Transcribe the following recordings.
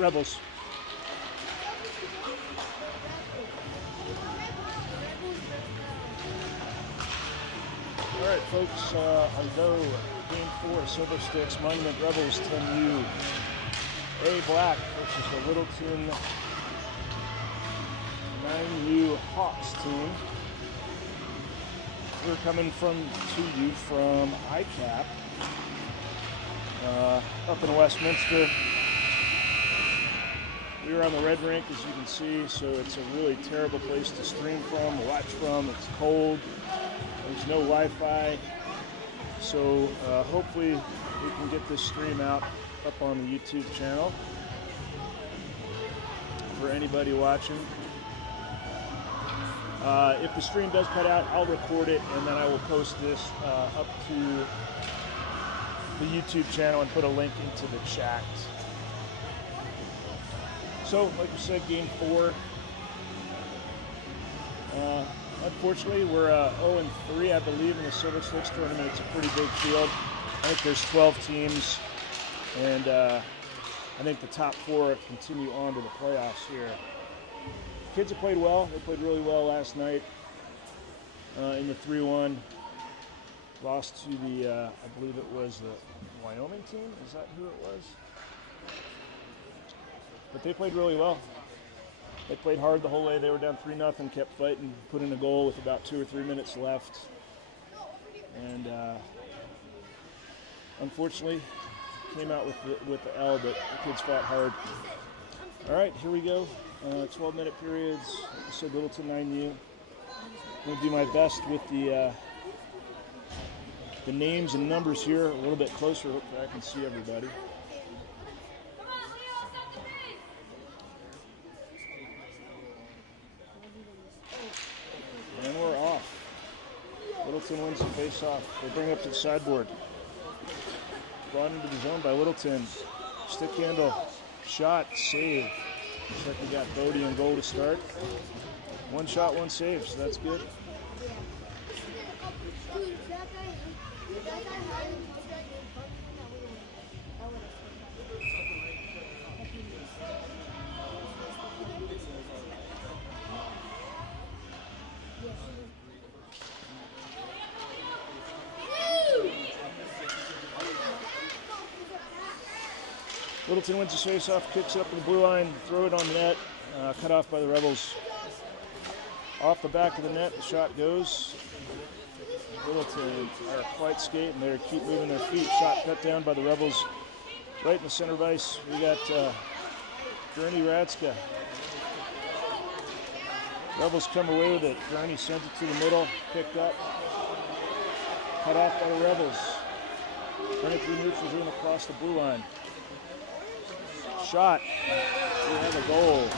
Rebels. All right, folks, on go. Game 4, Silver Sticks, Monument Rebels 10U. A Black versus the Littleton 9U Hawks team. We're coming to you from ICAP up in Westminster. We were on the red rink, as you can see, so it's a really terrible place to stream from, watch from. It's cold. There's no Wi-Fi. So hopefully we can get this stream out up on the YouTube channel for anybody watching. If the stream does cut out, I'll record it and then I will post this up to the YouTube channel and put a link into the chat. So, like I said, game 4. Unfortunately, we're 0-3, I believe, in the Silver Sticks tournament. It's a pretty big field. I think there's 12 teams, and I think the top 4 continue on to the playoffs here. Kids have played well. They played really well last night in the 3-1. Lost to the, I believe it was the Wyoming team. Is that who it was? But they played really well. They played hard the whole way. They were down 3-0, kept fighting, put in a goal with about 2 or 3 minutes left. And unfortunately, came out with the L, but the kids fought hard. All right, here we go. 12-minute periods. Like I said, Littleton 9U. I'm going to do my best with the names and numbers here a little bit closer. Hopefully I can see everybody. And we're off. Littleton wins the face-off. They bring it up to the sideboard. Brought into the zone by Littleton. Stick handle. Shot. Save. Looks like we got Bodie and goal to start. 1 shot, 1 save, so that's good. Littleton wins the face-off, kicks it up to the blue line, throw it on the net, cut off by the Rebels. Off the back of the net, the shot goes. Littleton are quite skating there, keep moving their feet. Shot cut down by the Rebels. Right in the center of ice, we got Gurney Radska. Rebels come away with it. Gurney sends it to the middle, picked up. Cut off by the Rebels. Run it through neutral zone across the blue line. Shot. We have a goal.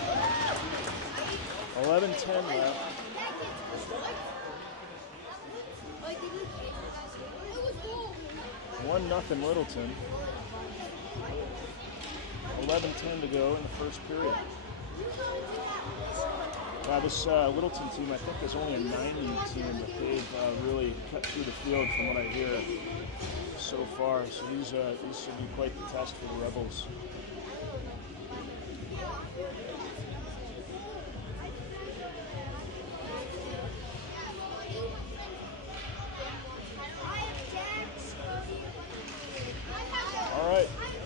11-10 left. 1-0 Littleton. 11-10 to go in the first period. This Littleton team, I think, is only a 9U team, but they've really cut through the field from what I hear so far. So these should be quite the test for the Rebels.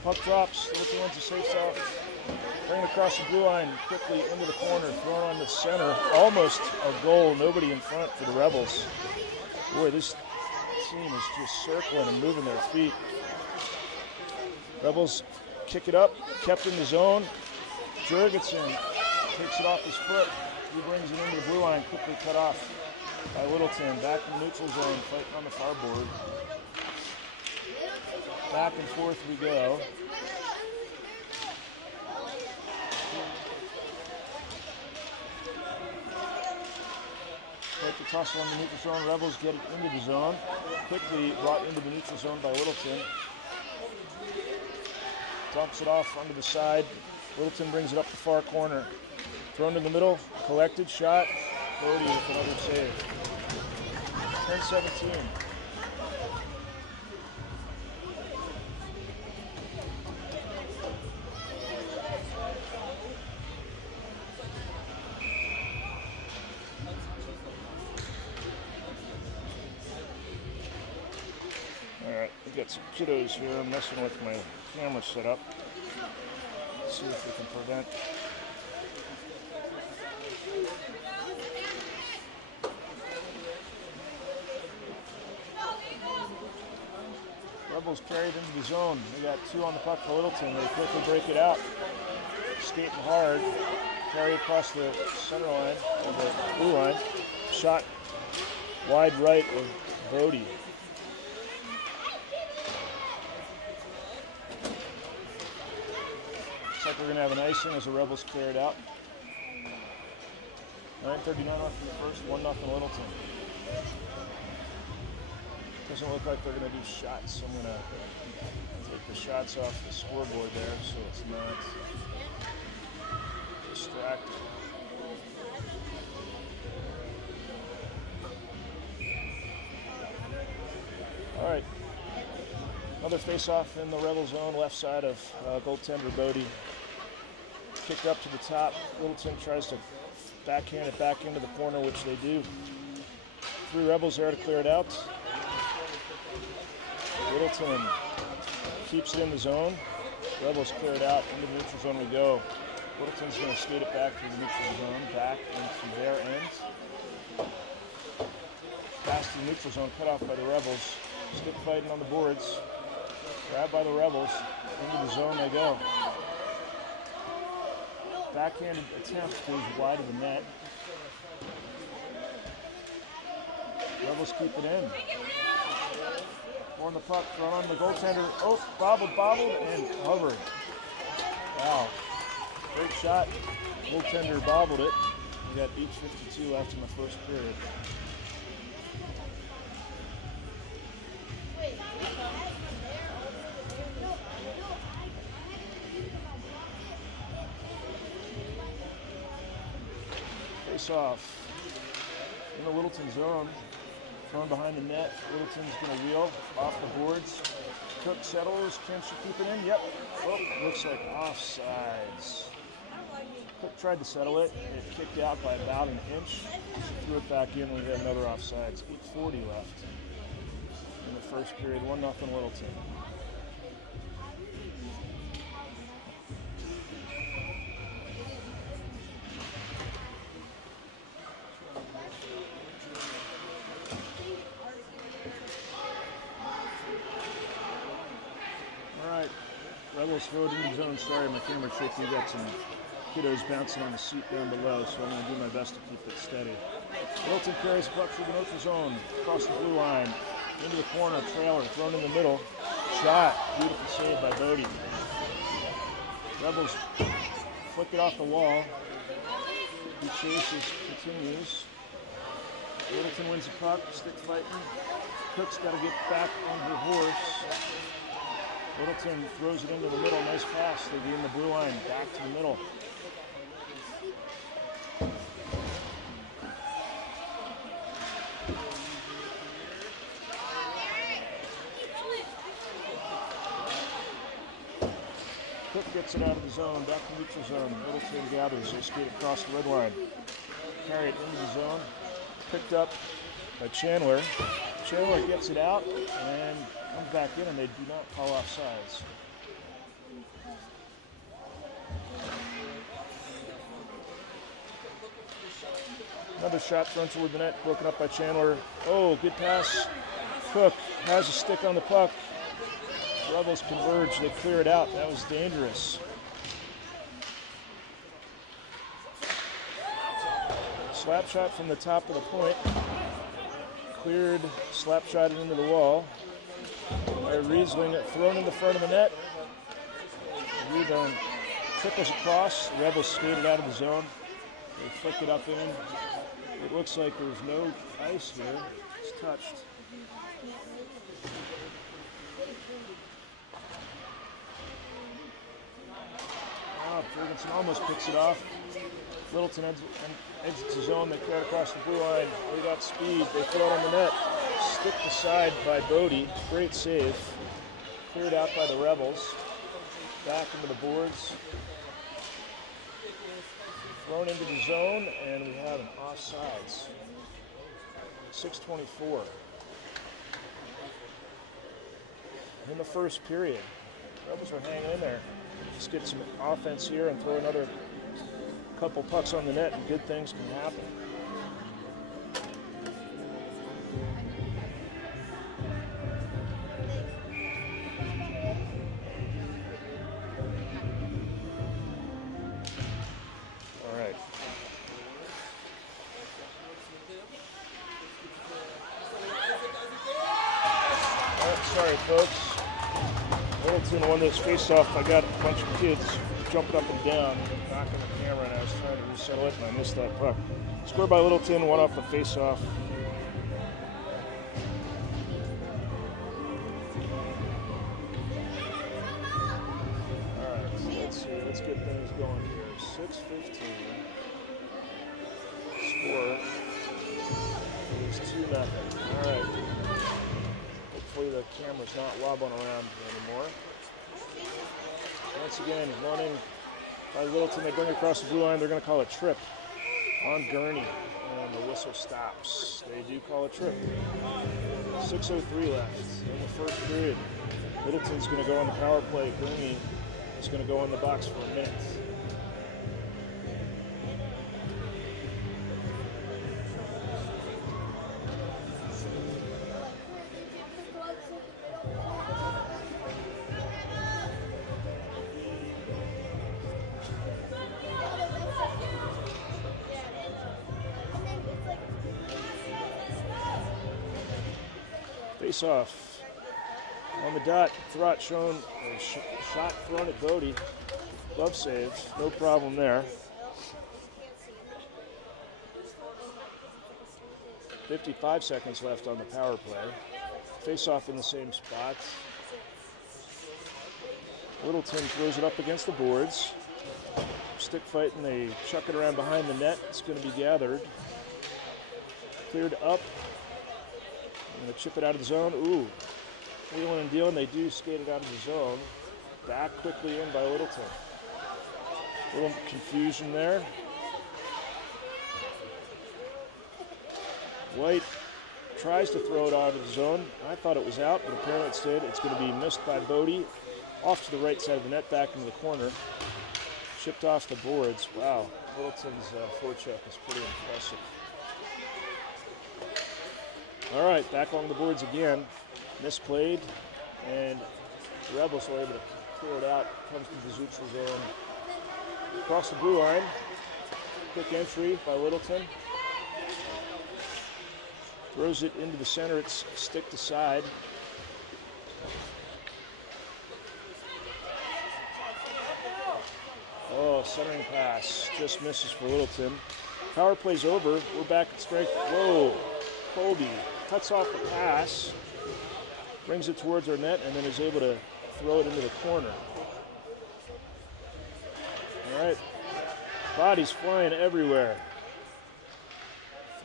Puck drops, Littleton wins the face-off. Bring it across the blue line, quickly into the corner, thrown on the center. Almost a goal, nobody in front for the Rebels. Boy, this team is just circling and moving their feet. Rebels kick it up, kept in the zone. Jurgensen takes it off his foot. He brings it into the blue line, quickly cut off by Littleton. Back in the neutral zone, fighting on the far board. Back and forth we go. Right to toss on the neutral zone. Rebels get it into the zone. Quickly brought into the neutral zone by Littleton. Dumps it off onto the side. Littleton brings it up the far corner. Thrown in the middle. Collected shot. Bodie with another save. 10-17. got some kiddos here. I'm messing with my camera setup. See if we can prevent. Rebels carried into the zone. They got 2 on the puck for Littleton. They quickly break it out. Skating hard. Carry across the center line, or the blue line. Shot wide right of Bodie. Looks like we're going to have an icing as the Rebels clear it out. 9:39 off in the first, 1-0 Littleton. Doesn't look like they're going to do shots, so I'm going to take the shots off the scoreboard there so it's not distracting. All right, another face-off in the Rebel zone, left side of goaltender Bodie. Kicked up to the top. Littleton tries to backhand it back into the corner, which they do. 3 Rebels there to clear it out. Littleton keeps it in the zone. Rebels clear it out. Into the neutral zone we go. Littleton's going to skate it back through the neutral zone, back into their end. Pass to the neutral zone, cut off by the Rebels. Stick fighting on the boards. Grabbed by the Rebels. Into the zone they go. Backhand attempt goes wide of the net. Rebels keep it in. On the puck, thrown on the goaltender. Oh, bobbled, and covered. Wow. Great shot. Goaltender bobbled it. We got 8:52 left in the first period. Face off in the Littleton zone. Thrown behind the net. Littleton's going to wheel off the boards. Cook settles. Can she keep it in? Yep. Oh, looks like offsides. Cook tried to settle it. It kicked out by about an inch. She threw it back in. We had another offsides. 8:40 left in the first period. 1-0 Littleton. Rebels throw it in the zone. Sorry, my camera tricked. You got some kiddos bouncing on the seat down below, so I'm going to do my best to keep it steady. Littleton carries the puck through the neutral zone, across the blue line, into the corner, trailer, thrown in the middle. Shot, beautiful save by Bodie. Rebels flick it off the wall. The chase continues. Littleton wins the puck, stick fighting. Cook's got to get back on her horse. Littleton throws it into the middle. Nice pass. They gain the blue line. Back to the middle. Cook gets it out of the zone. Back to neutral zone. Littleton gathers. They skate across the red line. Carry it into the zone. Picked up by Chandler. Chandler gets it out and comes back in, and they do not call offsides. Another shot thrown toward the net, broken up by Chandler. Oh, good pass. Cook has a stick on the puck. Rebels converge. They clear it out. That was dangerous. Slap shot from the top of the point. Cleared, slap shot into the wall. By Riesling, thrown in the front of the net. Rebound trickles across. The Rebels skated out of the zone. They flick it up in. It looks like there's no ice here. It's touched. Ferguson almost picks it off. Littleton exits the zone. They clear it across the blue line. They got speed. They throw it on the net. Sticked aside by Bodie. Great save. Cleared out by the Rebels. Back into the boards. Thrown into the zone, and we have an offsides. 6:24. in the first period. Rebels are hanging in there. Just get some offense here and throw another couple pucks on the net and good things can happen. All right. Sorry, folks. Littleton won this face-off. I got a bunch of kids jumping up and down, knocking the camera, and I was trying to resettle it, and I missed that puck. Scored by Littleton, one off the face-off. All right, so let's see. Let's get things going here. 6:15. Score is 2-0. All right. Hopefully the camera's not wobbling around anymore. Once again, running by Littleton. They bring it across the blue line. They're going to call a trip on Gurney, and the whistle stops. They do call a trip. 6:03 left in the first period. Littleton's going to go on the power play. Gurney is going to go in the box for a minute. Face off. On the dot, Throt shown, shot thrown at Bodie. Glove save, no problem there. 55 seconds left on the power play. Face off in the same spot. Littleton throws it up against the boards. Stick fight, and they chuck it around behind the net. It's going to be gathered. Cleared up. Going to chip it out of the zone. Ooh, wheeling and dealing. They do skate it out of the zone. Back quickly in by Littleton. A little confusion there. White tries to throw it out of the zone. I thought it was out, but apparently it stayed. It's going to be missed by Bodie. Off to the right side of the net, back into the corner. Chipped off the boards. Wow, Littleton's forecheck is pretty impressive. All right, back along the boards again. Misplayed, and the Rebels were able to clear it out. Comes to the neutral zone. Across the blue line. Quick entry by Littleton. Throws it into the center. It's stick to side. Oh, centering pass. Just misses for Littleton. Power play's over. We're back at strike. Whoa. Colby cuts off the pass, brings it towards our net, and then is able to throw it into the corner. All right, bodies flying everywhere.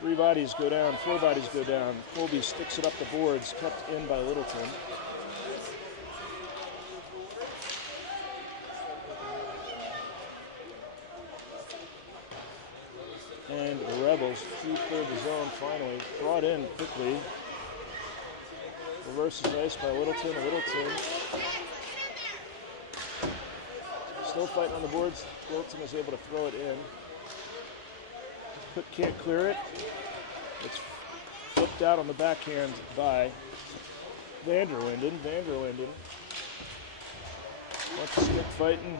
3 bodies go down, 4 bodies go down. Colby sticks it up the boards, kept in by Littleton. And the Rebels do clear the zone finally. Brought in quickly. Reverses ice by Littleton. Littleton still fighting on the boards. Littleton is able to throw it in. Cook can't clear it. It's flipped out on the backhand by Vanderlinden. Wants to stick fighting.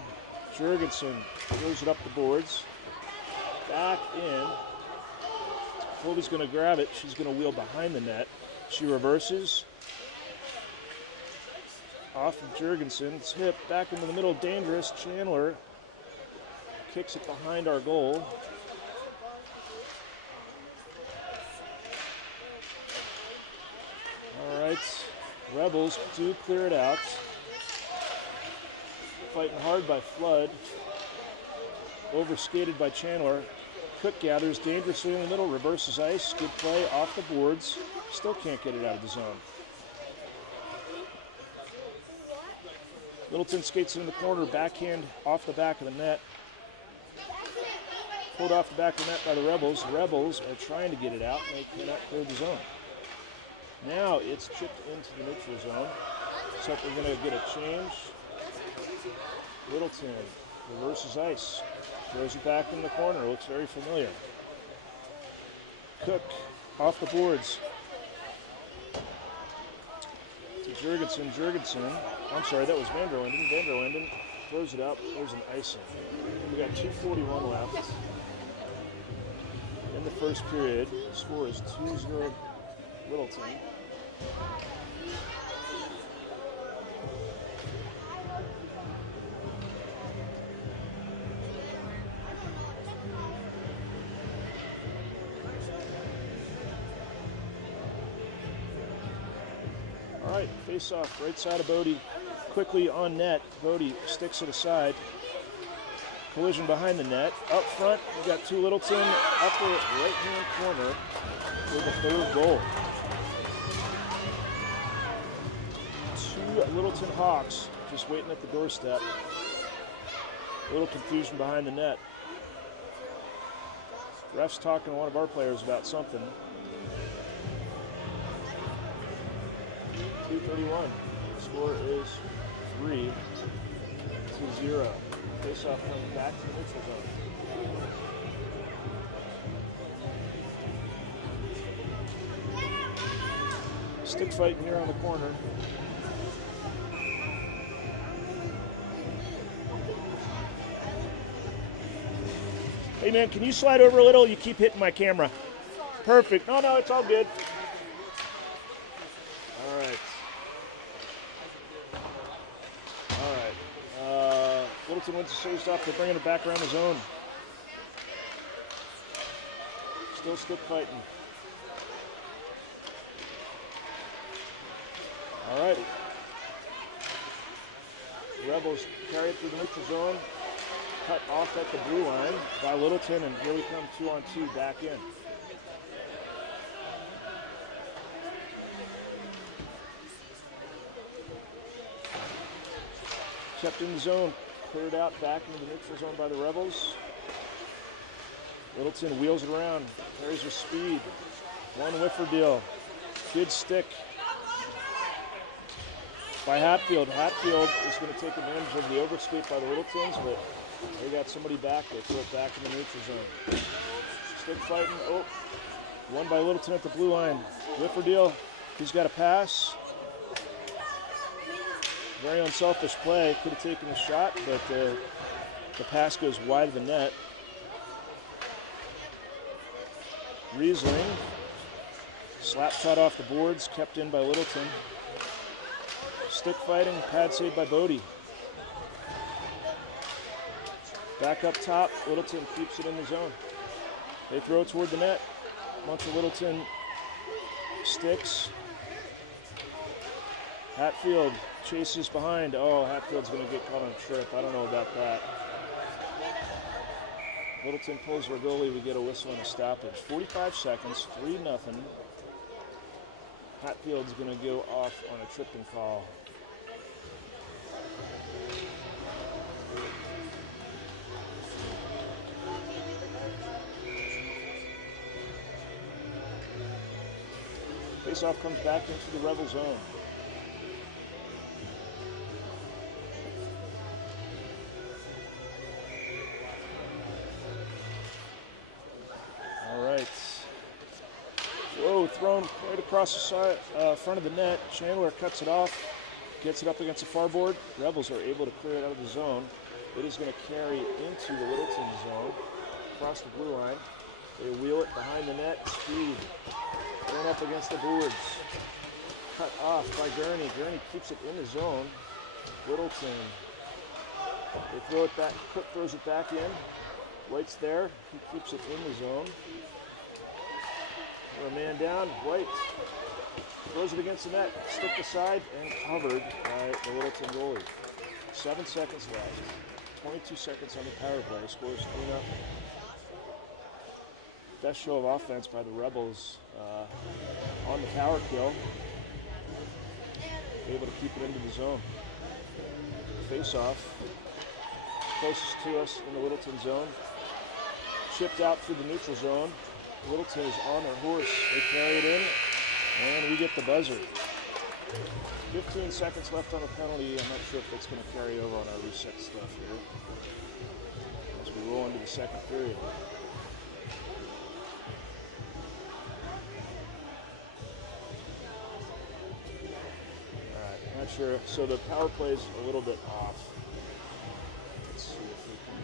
Jurgensen throws it up the boards. Back in. Colby's going to grab it. She's going to wheel behind the net. She reverses. Off of Jurgensen's hip. Back into the middle. Dangerous. Chandler kicks it behind our goal. All right. Rebels do clear it out. Fighting hard by Flood. Overskated by Chandler. Cook gathers dangerously in the middle, reverses ice, good play off the boards. Still can't get it out of the zone. Littleton skates in the corner, backhand off the back of the net. Pulled off the back of the net by the Rebels. Rebels are trying to get it out, and they cannot clear the zone. Now it's chipped into the neutral zone. Looks like we're going to get a change. Littleton reverses ice. Throws it back in the corner. Looks very familiar. Cook off the boards. To Jurgensen. I'm sorry, that was Van der Linden. Van der Linden throws it up. There's an icing. We got 2:41 left in the first period. The score is 2-0 Littleton. All right, face off, right side of Bodie. Quickly on net. Bodie sticks it aside. Collision behind the net. Up front, we got two Littleton upper right-hand corner for the third goal. Two Littleton Hawks just waiting at the doorstep. A little confusion behind the net. Ref's talking to one of our players about something. 2:31. Score is 3-0. Face-off coming back to the neutral zone. Stick fighting here on the corner. Hey man, can you slide over a little? You keep hitting my camera. Perfect. No, it's all good. All right. Littleton wins the face-off. They're bringing it back around the zone. Still stick fighting. All right. Rebels carry it through the neutral zone. Cut off at the blue line by Littleton, and here we come 2-on-2 back in. Kept in the zone, cleared out back into the neutral zone by the Rebels. Littleton wheels it around, carries with speed. One whiffer deal. Good stick by Hatfield. Hatfield is going to take advantage of the oversweep by the Littletons, but they got somebody back. They throw it back in the neutral zone. Stick fighting. Oh, one by Littleton at the blue line. Whiffer deal. He's got a pass. Very unselfish play. Could have taken the shot, but the pass goes wide of the net. Riesling. Slap shot off the boards, kept in by Littleton. Stick fighting, pad save by Bodie. Back up top, Littleton keeps it in the zone. They throw it toward the net. Bunch of Littleton sticks. Hatfield chases behind. Oh, Hatfield's going to get caught on a trip. I don't know about that. Littleton pulls their goalie. We get a whistle and a stoppage. 45 seconds, 3-0. Hatfield's going to go off on a tripping call. Face-off comes back into the Rebel zone. All right. Whoa, thrown right across the side, front of the net. Chandler cuts it off, gets it up against the far board. Rebels are able to clear it out of the zone. It is going to carry into the Littleton zone, across the blue line. They wheel it behind the net, speed. Thrown up against the boards. Cut off by Gurney. Gurney keeps it in the zone. Littleton. They throw it back. Cook throws it back in. White's there. He keeps it in the zone. We're a man down. White throws it against the net. Stick aside and covered by the Littleton goalie. 7 seconds left. 22 seconds on the power play. Scores 3-0. Best show of offense by the Rebels on the power kill. Able to keep it into the zone. Face-off. Closest to us in the Littleton zone. Chipped out through the neutral zone. Littleton is on their horse. They carry it in, and we get the buzzer. 15 seconds left on the penalty. I'm not sure if that's going to carry over on our reset stuff here as we roll into the second period. All right, not sure. So the power play's a little bit off. Let's see if we can.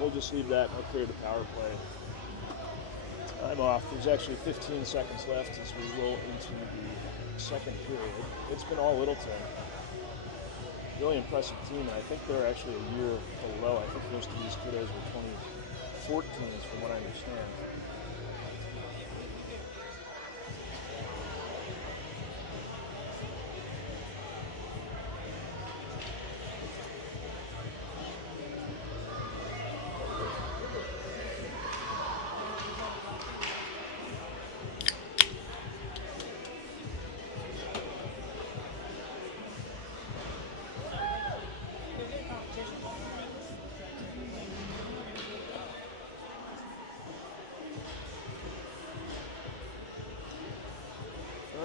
We'll just leave that and I'll clear the power play. I'm off. There's actually 15 seconds left as we roll into the second period. It's been all Littleton. Really impressive team, and I think they're actually a year below. I think most of these kiddos were 2014s from what I understand.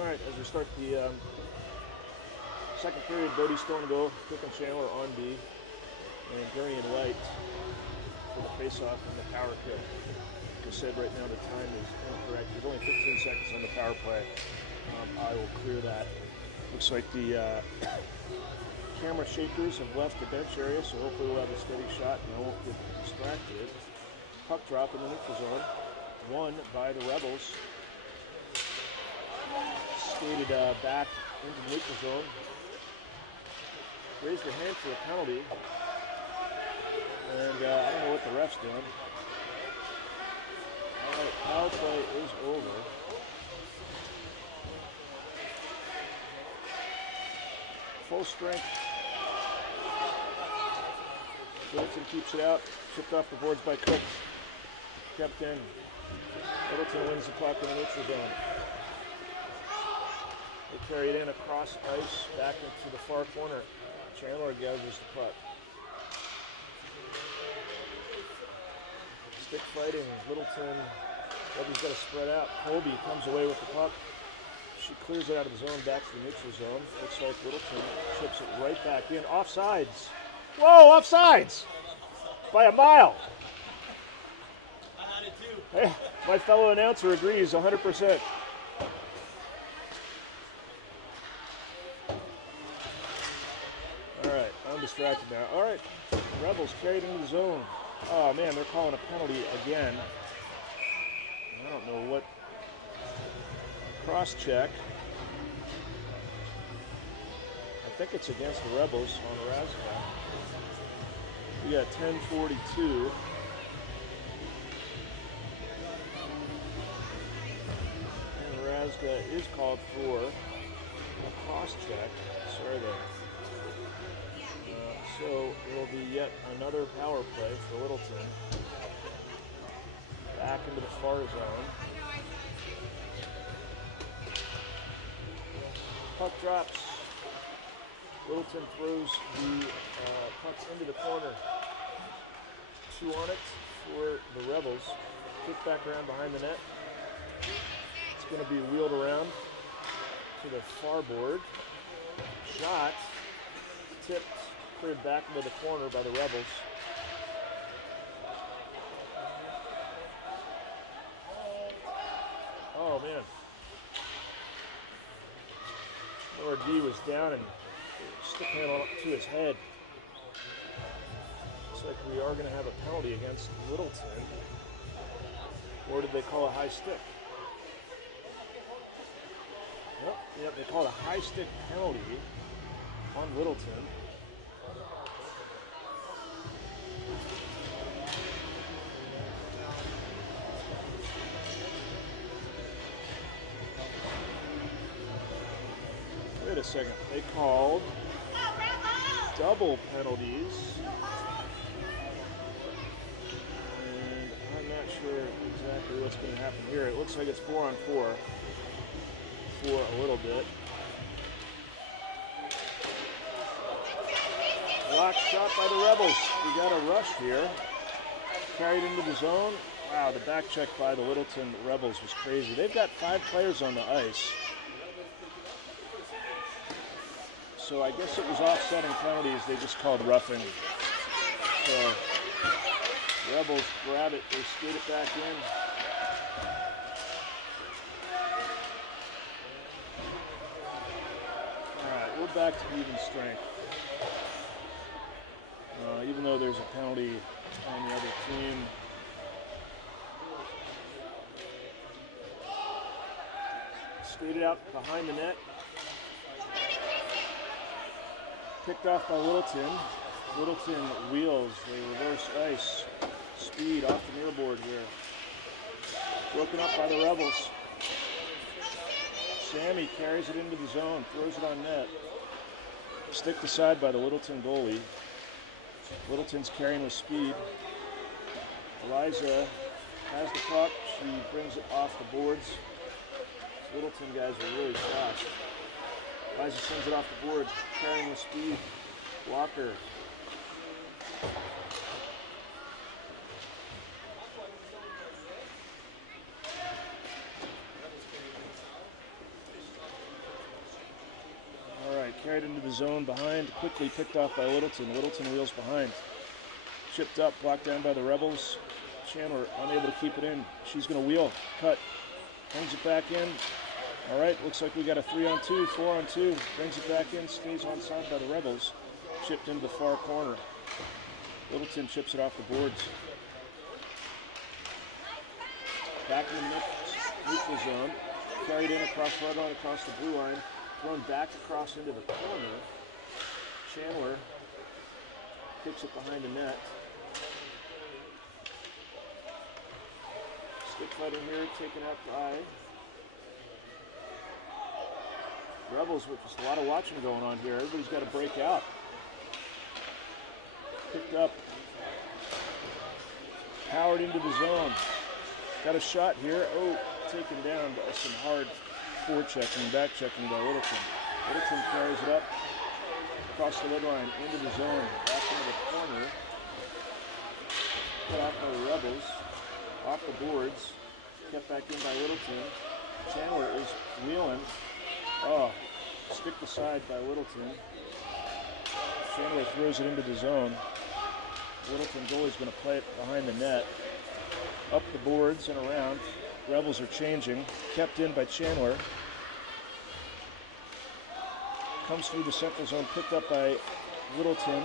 As we start the second period, Bodie's still in goal, Cook and Chandler on B, and Gurney and White for the face-off and the power kick. Like I said, right now the time is incorrect. There's only 15 seconds on the power play. I will clear that. Looks like the camera shakers have left the bench area, so hopefully we'll have a steady shot and I won't get distracted. Puck drop in the neutral zone, won by the Rebels. Skated back into the neutral zone. Raised their hand for a penalty. And I don't know what the ref's doing. Alright, power play is over. Full strength. Littleton keeps it out. Chipped off the boards by Cook. Kept in. Littleton wins the puck in the neutral zone. They carry it in across ice, back into the far corner. Chandler gathers the puck. Stick fighting, Littleton. Webby's got to spread out. Colby comes away with the puck. She clears it out of the zone, back to the neutral zone. Looks like Littleton chips it right back in. Offsides. Whoa, offsides! By a mile. I had it too. Hey, my fellow announcer agrees 100%. Alright, I'm distracted now. Alright, Rebels carried into the zone. Oh man, they're calling a penalty again. I don't know what. Cross check. I think it's against the Rebels on Razga. We got 10:42. And Razga is called for a cross check. Sorry there. So it will be yet another power play for Littleton. Back into the far zone. Puck drops. Littleton throws the pucks into the corner. 2 on it for the Rebels. Kick back around behind the net. It's going to be wheeled around to the far board. Shot. Tipped. Cleared back into the corner by the Rebels. Oh man. Lord D was down and stick handle up to his head. Looks like we are going to have a penalty against Littleton. Or did they call a high stick? Yep, they called a high stick penalty on Littleton. Wait a second, they called double penalties. And I'm not sure exactly what's going to happen here. It looks like it's 4-on-4 for a little bit. Block shot by the Rebels. We got a rush here. carried into the zone. Wow, the back check by the Littleton Rebels was crazy. They've got 5 players on the ice. So I guess it was offsetting penalties. They just called roughing. So Rebels grab it. They skate it back in. All right, we're back to even strength. Even though there's a penalty on the other team. Skated out behind the net. Picked off by Littleton. Littleton wheels. They reverse ice. Speed off the near board here. Broken up by the Rebels. Sammy carries it into the zone. Throws it on net. Sticked aside by the Littleton goalie. Littleton's carrying with speed. Eliza has the puck. She brings it off the boards. Littleton guys are really fast. Eliza sends it off the board, carrying with speed. Walker. All right, carried into the zone behind, quickly picked off by Littleton. Littleton wheels behind. Chipped up, blocked down by the Rebels. Chandler unable to keep it in. She's going to wheel, cut, brings it back in. All right, looks like we got a 3-on-2, 4-on-2. Brings it back in, stays onside by the Rebels. Chipped into the far corner. Littleton chips it off the boards. Back in the neutral zone. Carried in across the red line, across the blue line. Thrown back across into the corner. Chandler kicks it behind the net. Stick fighting here, taken out by Rebels, which is a lot of watching going on here. Everybody's got to break out. Picked up. Powered into the zone. Got a shot here. Oh, taken down by some hard forechecking, back checking by Littleton. Littleton carries it up across the red line into the zone, back into the corner. Cut off by the Rebels. Off the boards. Kept back in by Littleton. Chandler is wheeling. Oh, sticked aside by Littleton. Chandler throws it into the zone. Littleton goalie's going to play it behind the net. Up the boards and around. Rebels are changing. Kept in by Chandler. Comes through the central zone, picked up by Littleton.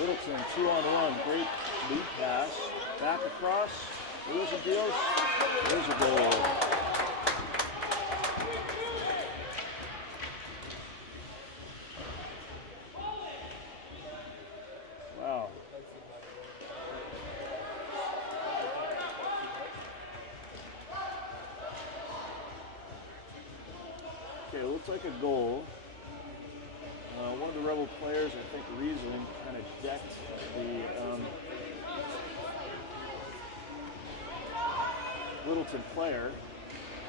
Littleton, 2-on-1. Great lead pass. Back across. Wheels and deals. There's a goal. Wow. Okay, it looks like a goal. One of the Rebel players, I think Riesling, kind of decked the Littleton player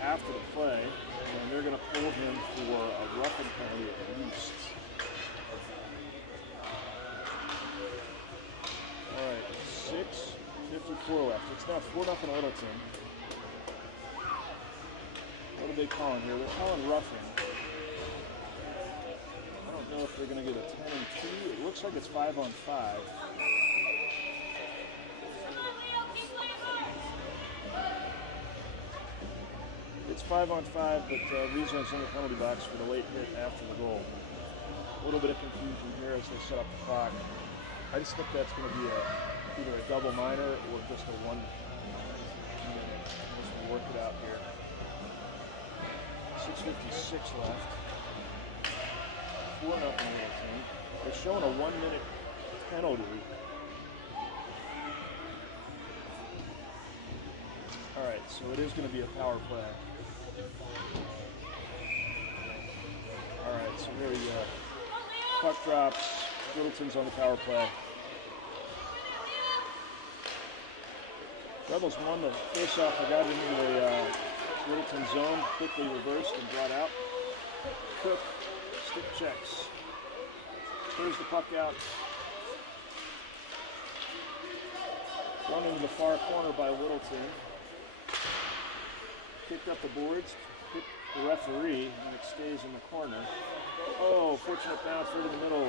after the play, and they're going to pull him for a roughing penalty at least. All right, 6:54 left. It's now 4-0 Littleton. What are they calling here? They're calling roughing. I don't know if they're going to get a 10-2. It looks like it's 5-on-5. It's 5-on-5, but Riesling's in the penalty box for the late hit after the goal. A little bit of confusion here as they set up the clock. I just think that's going to be either a double minor or just a 1 minute. We'll work it out here. 6:56 left. 4-0 Littleton. They're showing a 1 minute penalty. All right, so it is going to be a power play. All right, so here we go. Puck drops. Littleton's on the power play. Rebels won the face-off. They got into the Littleton zone, quickly reversed and brought out. Cook, stick checks. Clears the puck out. Thrown into the far corner by Littleton. Kicked up the boards, hit the referee, and it stays in the corner. Oh, fortunate bounce right in the middle.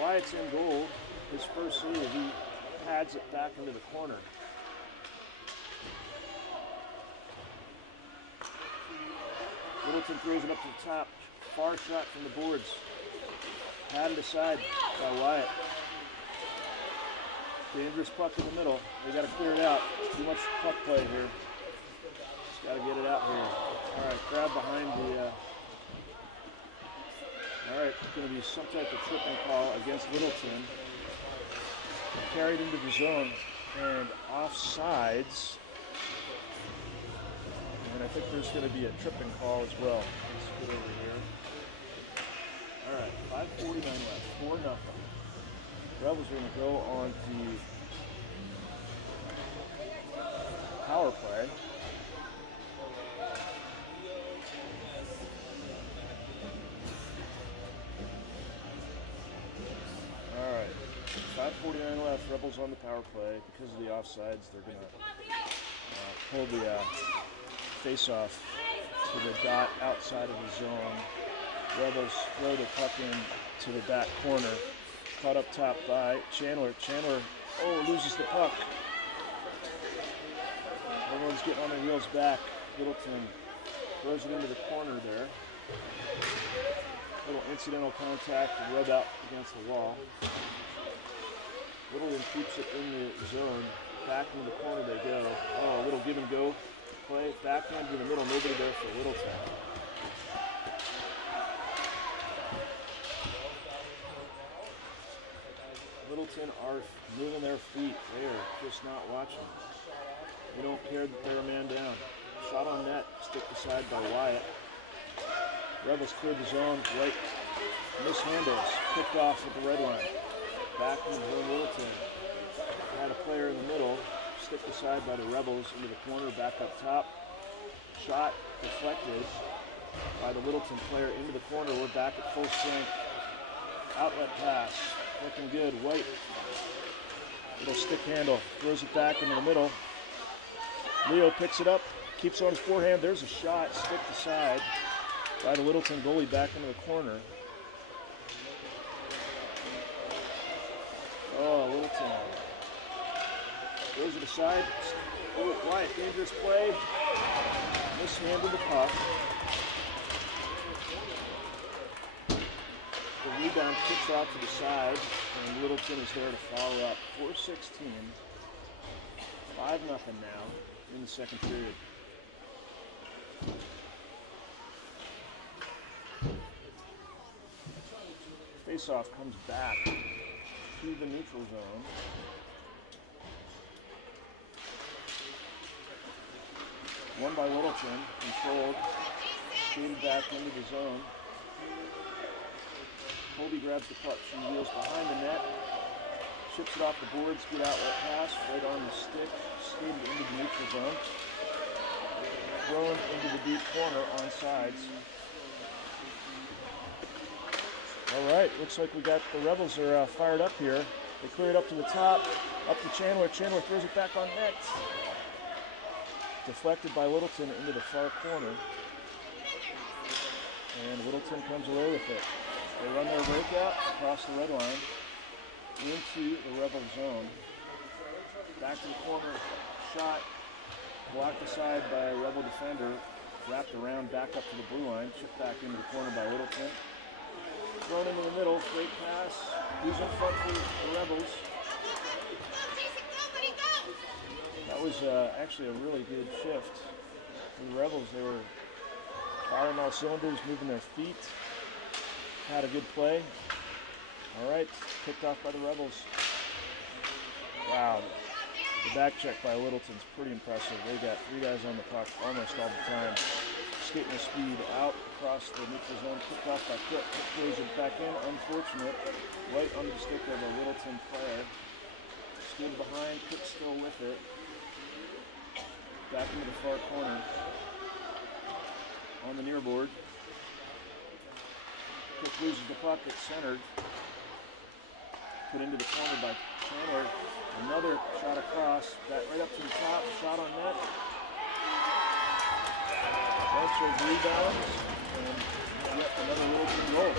Wyatt's in goal. His first save, he pads it back into the corner. Littleton throws it up to the top. Far shot from the boards. Padded aside by Wyatt. Dangerous puck in the middle. They got to clear it out. Too much puck play here. Just got to get it out here. All right, grab behind the... all right, it's going to be some type of tripping call against Littleton. Carried into the zone and offsides. And I think there's going to be a tripping call as well. Let's get over here. All right, 5:49 left, 4-0. Rebels are going to go on the power play. All right, 5:49 left. Rebels on the power play. Because of the offsides, they're going to pull the face-off to the dot outside of the zone. Rebels throw the puck in to the back corner. Caught up top by Chandler. Chandler, loses the puck. Everyone's getting on their heels back. Littleton throws it into the corner there. Little incidental contact and rub out against the wall. Littleton keeps it in the zone. Back into the corner they go. A little give and go play. Backhand to the middle. Nobody there for Littleton. Littleton are moving their feet. They are just not watching. They don't care that they're a man down. Shot on net, stick aside by Wyatt. Rebels cleared the zone. White mishandles. Picked off at the red line. Back in the zone, Littleton. Had a player in the middle. Stick aside by the Rebels into the corner, back up top. Shot deflected by the Littleton player into the corner. We're back at full strength. Outlet pass. Looking good. White. Little stick handle. Throws it back into the middle. Leo picks it up. Keeps on his forehand. There's a shot. Stick aside by the Littleton goalie back into the corner. Littleton. Throws it aside. Wyatt. Dangerous play. Mishandled the puck. The rebound kicks out to the side, and Littleton is there to follow up. 4:16, 5-0 now in the second period. Faceoff comes back to the neutral zone. Won by Littleton, controlled, skated back into the zone. Colby grabs the puck. She wheels behind the net, chips it off the boards, good outlet pass, right on the stick, skated into the neutral zone, thrown into the deep corner on sides. All right, looks like we got the Rebels are fired up here. They clear it up to the top, up to Chandler. Chandler throws it back on net. Deflected by Littleton into the far corner. And Littleton comes away with it. They run their breakout across the red line into the Rebel zone. Back to the corner, shot, blocked aside by a Rebel defender, wrapped around back up to the blue line, chipped back into the corner by Littleton. Thrown into the middle, great pass. Who's in front for the Rebels? That was actually a really good shift for the Rebels. They were firing all cylinders, moving their feet. Had a good play. All right, picked off by the Rebels. Wow, the back check by Littleton's pretty impressive. They got 3 guys on the puck almost all the time. Skating with speed out across the neutral zone, picked off by Cook. Cook throws it back in, unfortunate. Right under the stick of a Littleton player. Stood behind, Cook still with it. Back into the far corner. On the near board. Cook loses the puck, it's centered. Put into the corner by Chandler. Another shot across, that right up to the top, shot on net. Bunch of rebounds, and yet another Littleton goal.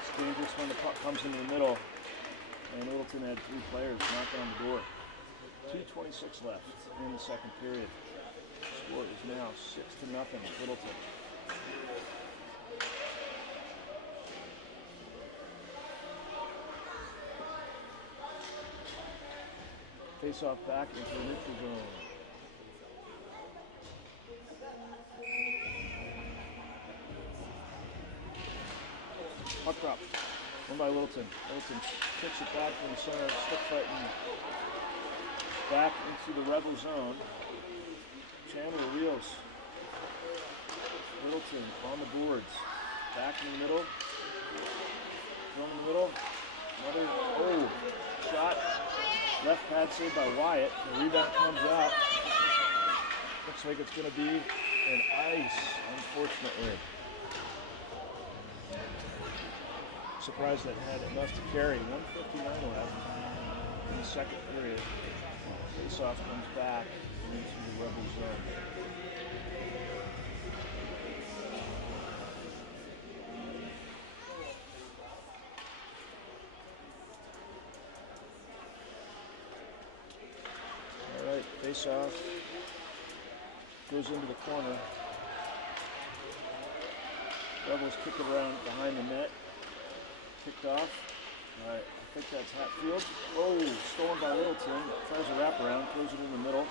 It's dangerous when the puck comes into the middle, and Littleton had 3 players knock on the door. 2:26 left in the second period. Score is now 6-0 Littleton. Face off back into the neutral zone. Puck drop. Won by Littleton. Littleton kicks it back from the center, stick fighting back into the Rebel zone. Chandler reels. Littleton on the boards. Back in the middle. Thrown in the middle. Another, shot. Left pad saved by Wyatt. The rebound comes out. Looks like it's going to be an ice, unfortunately. Surprised that had enough to carry. 1:59 left in the second period. Faceoff comes back into the Rebel zone. All right, faceoff goes into the corner. Rebels kick it around behind the net. Kicked off. All right, I think that's Hatfield. Oh, stolen by Littleton. Tries a wraparound, throws it in the middle.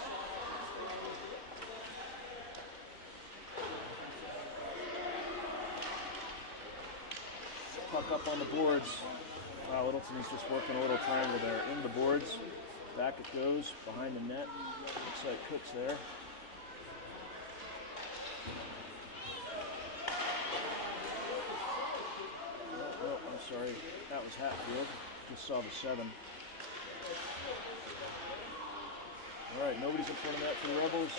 Puck up on the boards. Wow, Littleton is just working a little triangle there. In the boards. Back it goes, behind the net. Looks like Cook's there. Sorry, that was Hatfield. Just saw the 7. All right, nobody's in front of that for the Rebels.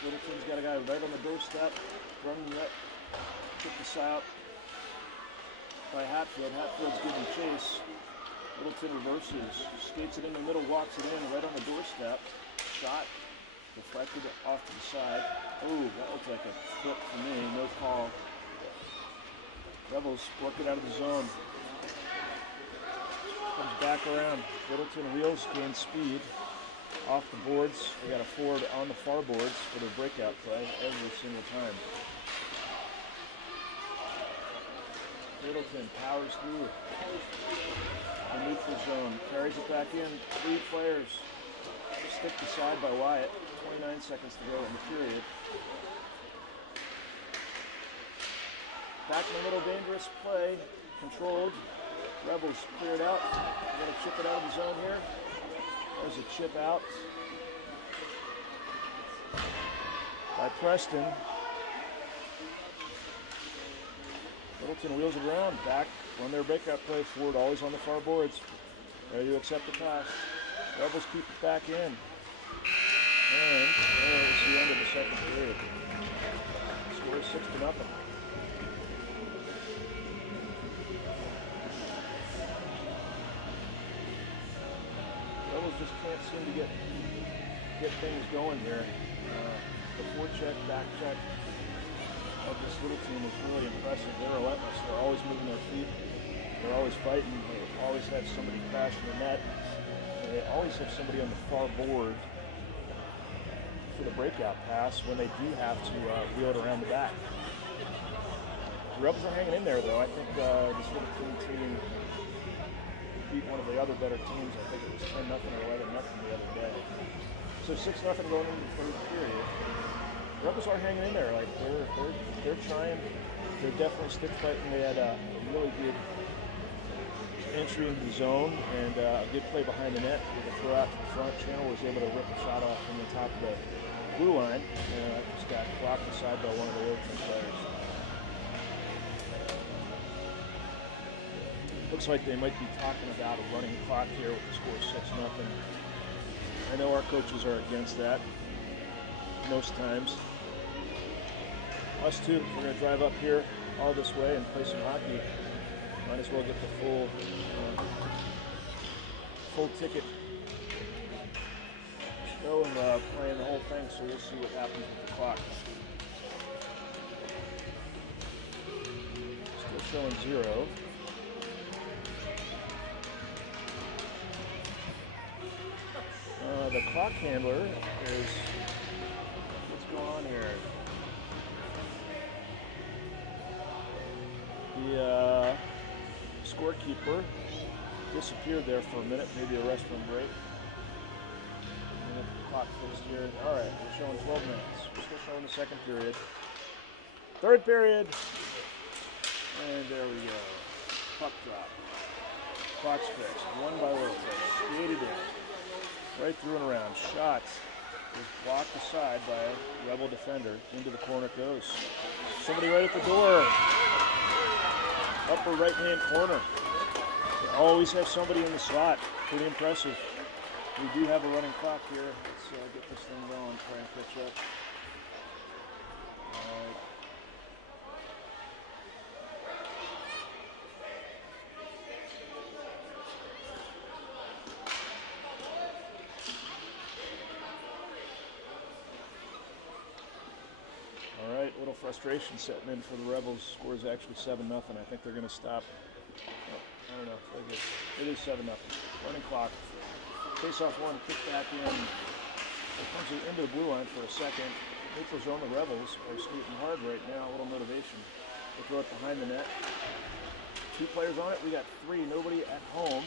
Littleton's got a guy right on the doorstep. Running right. Took this out by Hatfield. Hatfield's giving chase. Littleton reverses. Skates it in the middle, walks it in right on the doorstep. Shot. Deflected off to the side. Oh, that looked like a flip for me. No call. Rebels work it out of the zone. Comes back around. Littleton wheels, gains speed off the boards. They got a forward on the far boards for their breakout play every single time. Littleton powers through the neutral zone, carries it back in. 3 players stick aside by Wyatt. 29 seconds to go in the period. Back in a little dangerous play, controlled. Rebels clear it out. They're going to chip it out of the zone here. There's a chip out by Preston. Littleton wheels it around, back, run their breakout play, forward always on the far boards. Ready to accept the pass. Rebels keep it back in. And there's the end of the second period. Score is 6-0. Rebels just can't seem to get things going here. The forecheck, back check of this Littleton is really impressive. They're relentless. They're always moving their feet. They're always fighting. They always have somebody crash in the net. They always have somebody on the far board for the breakout pass when they do have to wheel it around the back. The Rebels are hanging in there, though. I think this Littleton team beat one of the other better teams. I think it was 10-0 or 11-0 the other day. So 6-0 going into the third period. The Rebels are hanging in there. Like they're trying. They're definitely stick fighting. They had a really good entry into the zone and a good play behind the net with a throw out to the front. Channel was able to rip a shot off from the top of the blue line and just got blocked aside by one of the Littleton players. Looks like they might be talking about a running clock here with the score 6-0. I know our coaches are against that most times. Us too, we're going to drive up here all this way and play some hockey. Might as well get the full ticket Go playing the whole thing, so we'll see what happens with the clock. Still showing 0. The clock handler is, what's going on here? The scorekeeper disappeared there for a minute, maybe a restroom break. And the clock fixed here. All right, we're showing 12 minutes. We're still showing the second period. Third period. And there we go. Puck drop. Clock's fixed. Won by Littleton. Skated in. Right through and around. Shot is blocked aside by a Rebel defender. Into the corner it goes. Somebody right at the door. Upper right-hand corner. They always have somebody in the slot. Pretty impressive. We do have a running clock here. Let's get this thing going. Try and catch up. All right. Little frustration setting in for the Rebels. Score is actually 7-0. I think they're going to stop. Oh, I don't know. It is 7-0. Running clock. Face off one, kick back in. It comes into the blue line for a second. Neutral zone, the Rebels are skating hard right now. A little motivation. They throw it behind the net. 2 players on it. We got 3. Nobody at home.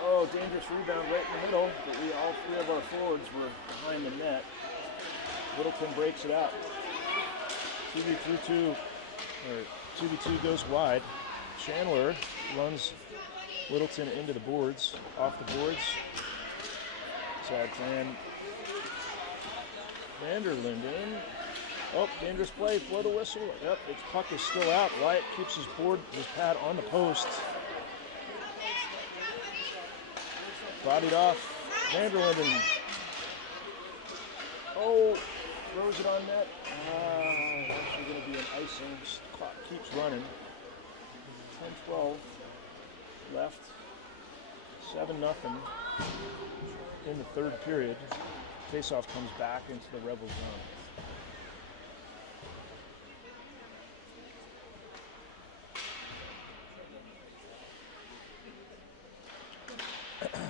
Oh, dangerous rebound right in the middle. But all 3 of our forwards were behind the net. Littleton breaks it out. 2v2 goes wide. Chandler runs Littleton into the boards, off the boards. Sad fan. Vanderlinden. Oh, dangerous play. Blow the whistle. Yep, its puck is still out. Wyatt keeps his pad on the post. Bodied off. Vanderlinden. Oh. Throws it on net. Actually going to be an icing. Clock keeps running. 10-12 left. 7-0 in the third period. Faceoff comes back into the Rebel zone.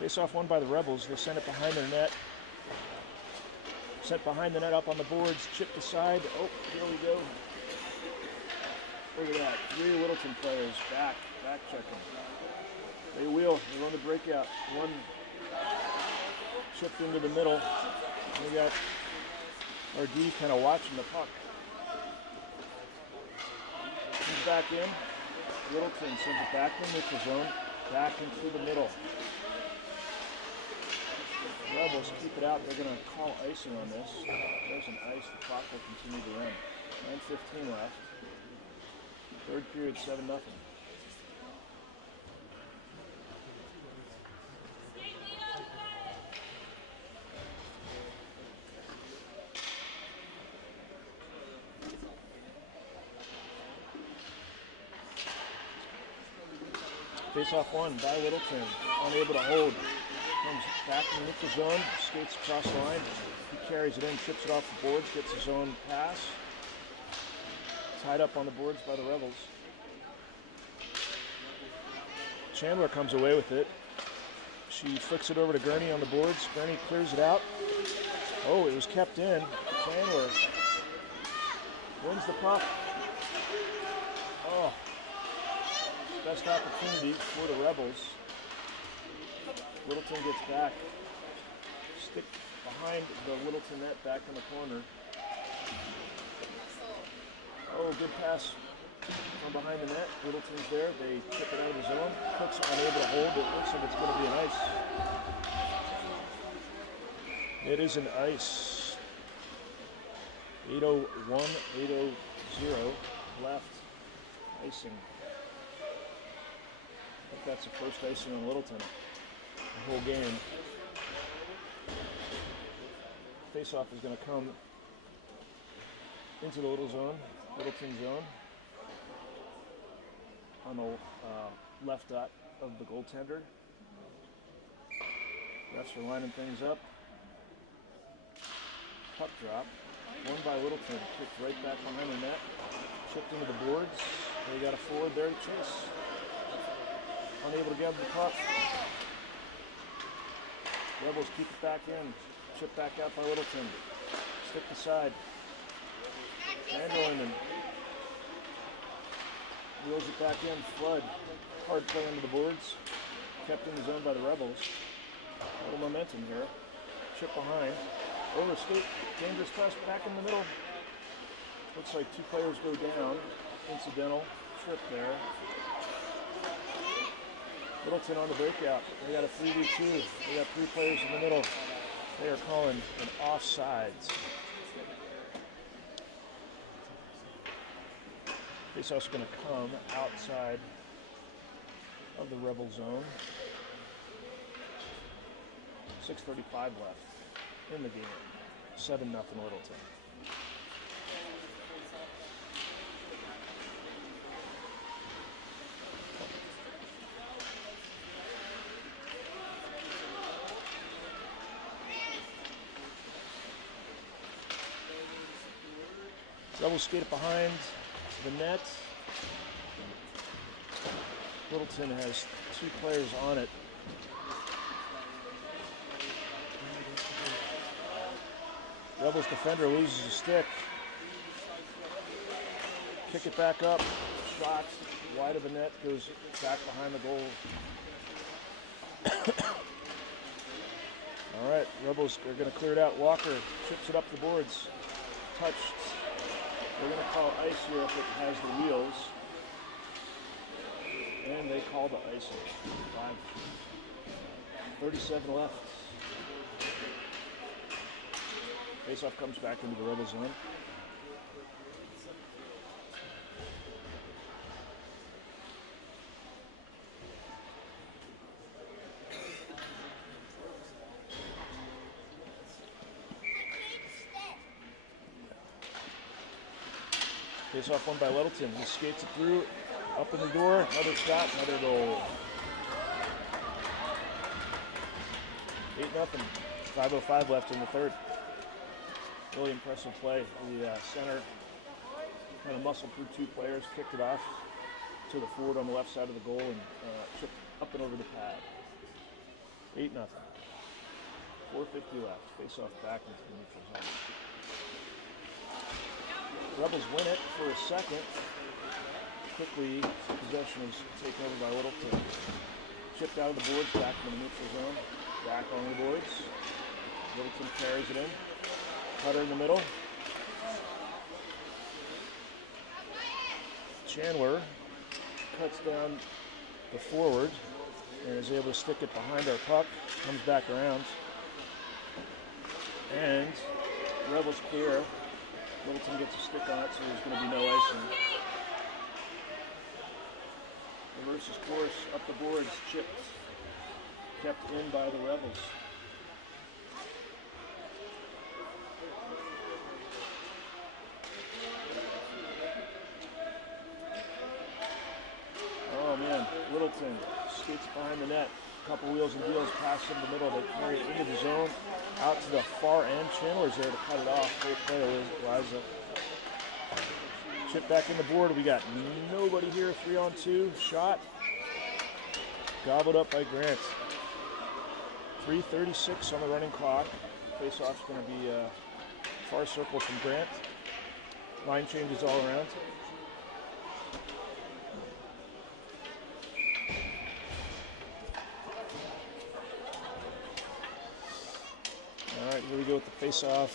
Faceoff won by the Rebels. They send it behind their net. Set behind the net, up on the boards, chipped aside. Oh, here we go. Look at that. 3 Littleton players back checking. They wheel, they run the breakout. One chipped into the middle. We got our D kind of watching the puck. Comes back in. Littleton sends it back in neutral zone, back into the middle. Rebels keep it out. They're going to call icing on this. There's an ice. The clock will continue to run. 9:15 left. Third period, 7-0. Face-off one by Littleton. Unable to hold. Comes back in the neutral zone, skates across the line. He carries it in, chips it off the boards, gets his own pass. Tied up on the boards by the Rebels. Chandler comes away with it. She flicks it over to Gurney on the boards. Gurney clears it out. Oh, it was kept in. Chandler wins the puck. Oh, best opportunity for the Rebels. Littleton gets back. Stick behind the Littleton net, back in the corner. Oh, good pass from behind the net. Littleton's there. They chip it out of the zone. Cook's unable to hold it. Looks like it's going to be an ice. It is an ice. 8:01, 8:00 left. Icing. I think that's the first icing on Littleton. The whole game. Face-off is going to come into the Littleton zone on the left dot of the goaltender. Refs are lining things up. Puck drop. Won by Littleton. Kicked right back behind the net. Chipped into the boards. They got a forward there to chase. Unable to get the puck. Rebels keep it back in. Chip back out by Littleton. Stick aside. Handling and wheels it back in. Flood. Hard play into the boards. Kept in the zone by the Rebels. A little momentum here. Chip behind. Overskate. Dangerous press back in the middle. Looks like two players go down. Incidental. Trip there. Littleton on the breakout. They got a 3v2. They got three players in the middle. They are calling an offsides. Faceoff's going to come outside of the Rebel zone. 6:35 left in the game. 7-0 Littleton. Rebels skate it behind the net. Littleton has two players on it. Rebels defender loses a stick. Kick it back up. Shot wide of the net. Goes back behind the goal. All right, Rebels are going to clear it out. Walker chips it up the boards. Touched. They're going to call ice here if it has the wheels. And they call the icing. 5:37 left. Faceoff comes back into the Rebel zone. Faceoff won by Littleton. He skates it through, up in the door, another shot, another goal. 8-0. 5:05 left in the third. Really impressive play. The center kind of muscled through two players, kicked it off to the forward on the left side of the goal, and chipped up and over the pad. 8-0. 4:50 left. Face off back into the neutral zone. Rebels win it for a second. Quickly, possession is taken over by Littleton. Chipped out of the boards, back in the neutral zone. Back on the boards. Littleton carries it in. Cutter in the middle. Chandler cuts down the forward and is able to stick it behind our puck. Comes back around. And Rebels clear. Littleton gets a stick on it, so there's going to be no icing. Reverses course, up the boards, chipped. Kept in by the Rebels. Oh man, Littleton skates behind the net. Couple wheels and deals past in the middle. They carry it into the zone, out to the far end. Chandler's there to cut it off. Great play, Liza. Chip back in the board. We got nobody here. 3-on-2 shot. Gobbled up by Grant. 3:36 on the running clock. Face-off's going to be far circle from Grant. Line changes all around. All right, here we go with the face-off.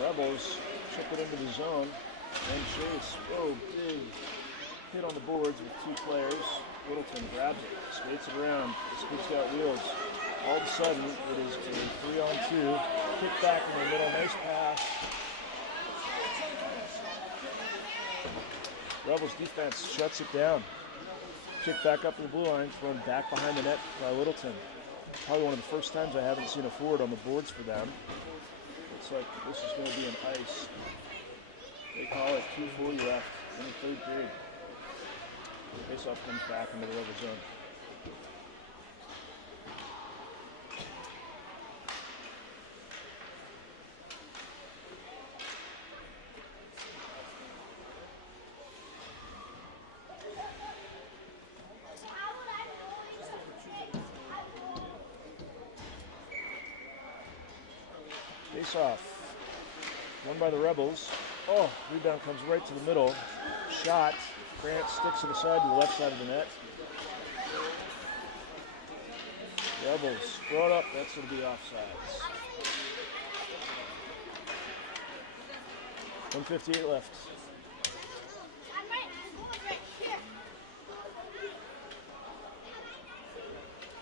Rebels chip it into the zone and chase. Oh, big hit on the boards with two players. Littleton grabs it, skates it around. This kid's got wheels. All of a sudden, it is a 3-on-2. Kick back in the middle, nice pass. Rebels defense shuts it down. Kick back up to the blue line, thrown back behind the net by Littleton. Probably one of the first times I haven't seen a forward on the boards for them. Looks like this is going to be an ice. They call it 2:40 left in the third period. Face-off comes back into the Rebel zone. Face-off, won by the Rebels. Oh, rebound comes right to the middle. Shot. Grant sticks it aside to the left side of the net. Rebels throw it up. That's going to be offsides. 1:58 left.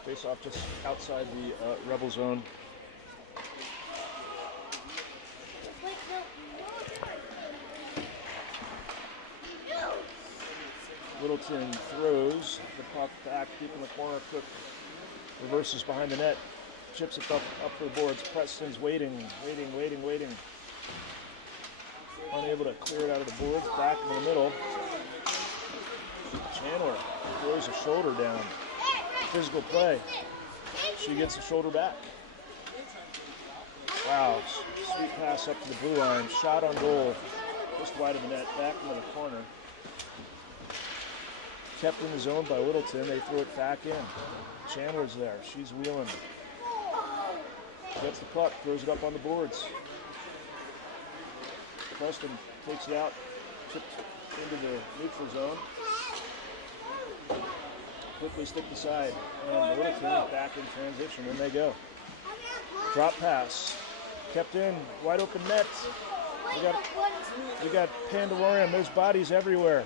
Face-off just outside the Rebel zone. Littleton throws the puck back deep in the corner. Cook reverses behind the net, chips it up for the boards. Preston's waiting. Unable to clear it out of the boards. Back in the middle. Chandler throws a shoulder down. Physical play. She gets the shoulder back. Wow, sweet pass up to the blue line. Shot on goal. Just wide of the net. Back into the corner. Kept in the zone by Littleton. They throw it back in. Chandler's there. She's wheeling. Gets the puck. Throws it up on the boards. Preston takes it out. Chipped into the neutral zone. Quickly stick the side. And Littleton back in transition. In they go. Drop pass. Kept in. Wide open net. We got Pandalorian. There's bodies everywhere.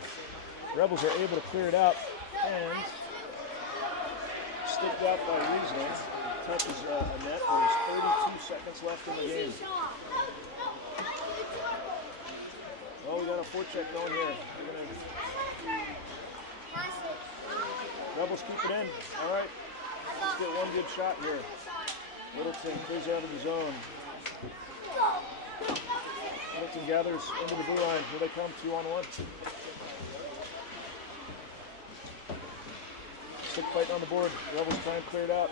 Rebels are able to clear it out, and sticked out by Riesling. Touches a net. There's 32 seconds left in the game. Oh, we got a forecheck going here. Rebels keep it in. All right. Let's get one good shot here. Littleton clears out of the zone. Littleton gathers into the blue line. Here they come, 2-on-1. Stick fighting on the board. Rebels try and clear it out.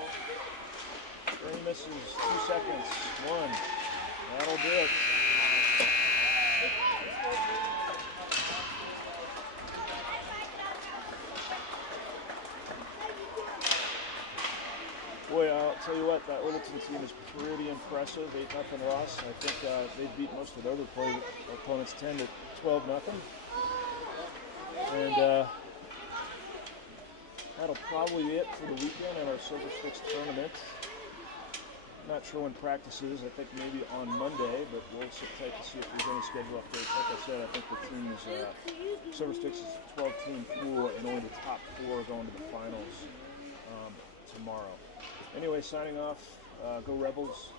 Green misses. 2 seconds. 1. That'll do it. Boy, I'll tell you what, that Littleton team is pretty impressive. 8-0 loss. I think they've beat most of their other opponents 10-12-0. And that'll probably be it for the weekend at our Silver Sticks tournament. Not sure when practice is. I think maybe on Monday, but we'll sit tight to see if there's any schedule updates. Like I said, I think the team is Silver Sticks is a 12-team pool, and only the top 4 are going to the finals tomorrow. Anyway, signing off. Go Rebels.